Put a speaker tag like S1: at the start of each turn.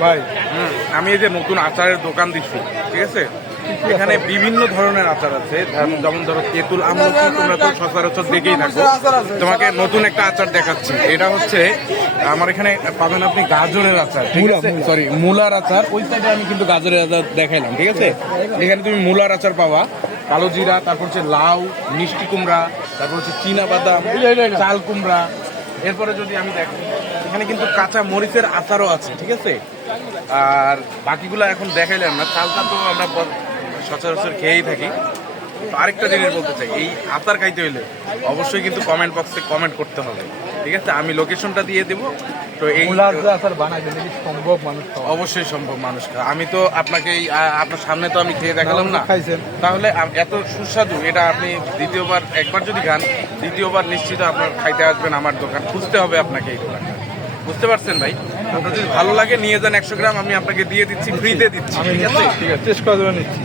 S1: ভাই
S2: হুম, আমি এই যে নতুন আচারের দোকান দিচ্ছি ঠিক আছে? এখানে বিভিন্ন ধরনের আচার আছে যেমন- ধরো তেঁতুল আমলকি তোমরা তো সচরাচর দেখেই থাকো। তোমাকে নতুন একটা আচার দেখাচ্ছি। এটা হচ্ছে আমার এখানে পাবেন আপনি গাজরের আচার ঠিক
S1: মূলা,
S2: আছে? সরি মূলার আচার। ওই সাইডে আমি কিন্তু গাজরের আচার দেখাইলাম ঠিক আছে? এখানে তুমি মূলার আচার পাবা কালো জিরা তারপর হচ্ছে লাউ মিষ্টি কুমড়া তারপর হচ্ছে চীনা বাদাম চাল কুমড়া। এরপরে যদি আমি দেখি এখানে কিন্তু কাঁচা মরিচের আচারও আছে ঠিক আছে? আর বাকিগুলো এখন দেখাইলাম না চালটা তো আমরা সচরাচর খেয়েই থাকি। তো আরেকটা জিনিস বলতে চাই এই আচার খাইতে হইলে অবশ্যই কিন্তু কমেন্ট বক্সে কমেন্ট করতে হবে ঠিক আছে? আমি লোকেশনটা দিয়ে দেবো তো এই
S1: আচার বানাইছে সম্ভব মানুষ
S2: অবশ্যই সম্ভব মানুষ আমি তো আপনাকে আপনার সামনে তো আমি খেয়ে দেখালাম না। তাহলে এত সুস্বাদু এটা আপনি দ্বিতীয়বার একবার যদি খান দ্বিতীয়বার নিশ্চিত আপনার খাইতে আসবেন আমার দোকান। খুঁজতে হবে আপনাকে এই দোকানটা বুঝতে পারছেন ভাই? আপনার যদি ভালো লাগে নিয়ে যান একশো গ্রাম আমি আপনাকে দিয়ে দিচ্ছি ফ্রিতে দিচ্ছি ঠিক আছে?
S1: ঠিক আছে চেষ্টা করে নিচ্ছি।